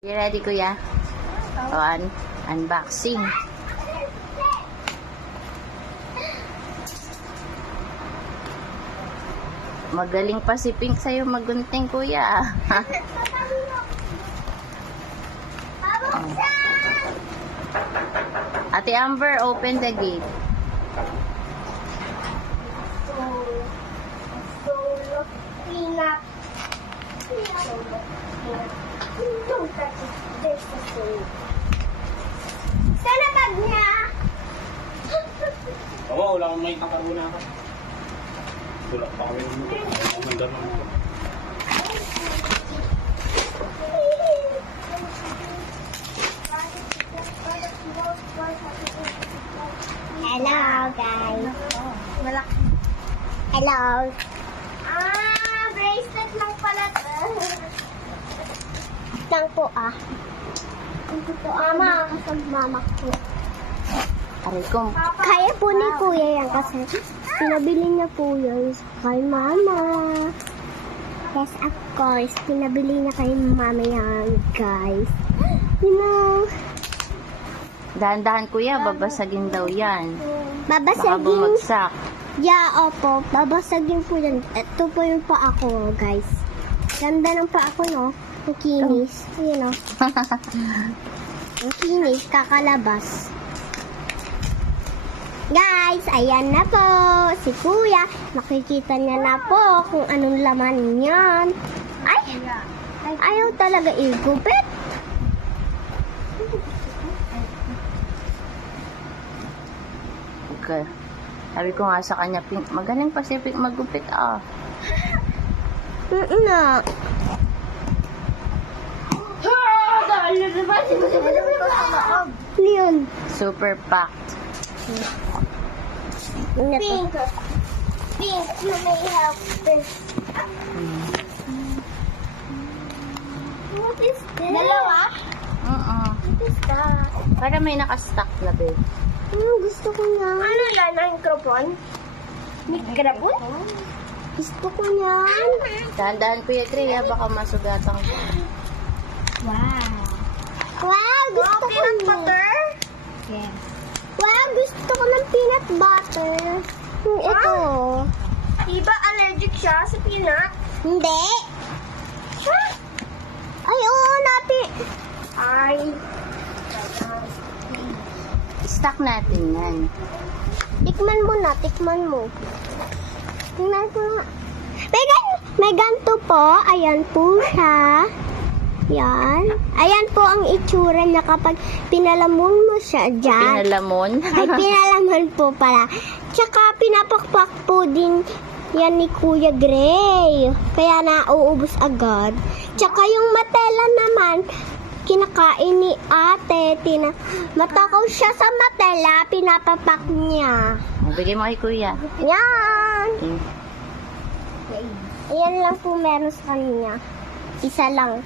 You ready, kuya? O, unboxing. Magaling pa si Pink sa'yo magunting, kuya. Ate Amber, open the gate. Sana tag niya. Oo, wala akong may kakaruna ka. Wala pa kami ng mundo. Maganda naman ito. Hello, guys. Hello. Bracelet lang pala. Lang po, Mama ko. Aray ko. Kaya po ni Kuya yan kasi pinabili niya po yun kay Mama. Yes, of course. Pinabili niya kay Mama yan, guys. You know. Dahan-dahan, kuya. Babasagin daw yan. Baka Babasagin. bumagsak. Yeah, opo. Babasagin po yan. Ito po yung paa ko, guys. Ganda ng paa ko, no? Ang kinis. You know. Ang kinis. Kakalabas. Guys, ayan na po. Si Kuya. Makikita niya na po kung anong laman niyan. Ay! Ayaw talaga igupit. Okay. Sabi ko nga sa kanya, Pink, magaling pa si Pink magupit, Na. Leon. Super packed. Pink. Pink, you may help this. What is this? Dalawa? What is that? Para may nakastock na, babe. Gusto ko niya. Ano yan? Microphone? Microphone? Gusto ko niyan. Dahan-dahan, kuya Dre, baka masugatan ka. Wow. Wow, gusto ko peanut butter? Yes. Wow, gusto ko ng peanut butter. Ito. Diba allergic siya sa peanut? Hindi. Ay, oo natin. Ay. Stock natin yan. Tikman mo na, tikman mo. Tingnan ko nga. May ganito po. Ayan po siya. Yan. Ayan po ang itsura niya kapag pinalamon mo siya dyan. Pinalamon. Ay, pinalaman po pala. Tsaka pinapakpak po din yan ni Kuya Gray. Kaya nauubos agad. Tsaka yung matela naman, kinakain ni ate. Matakaw siya sa matela, pinapapak niya. Bigay mo kay kuya. Yan! Mm. Ayan lang po meron sa kanya. Isa lang.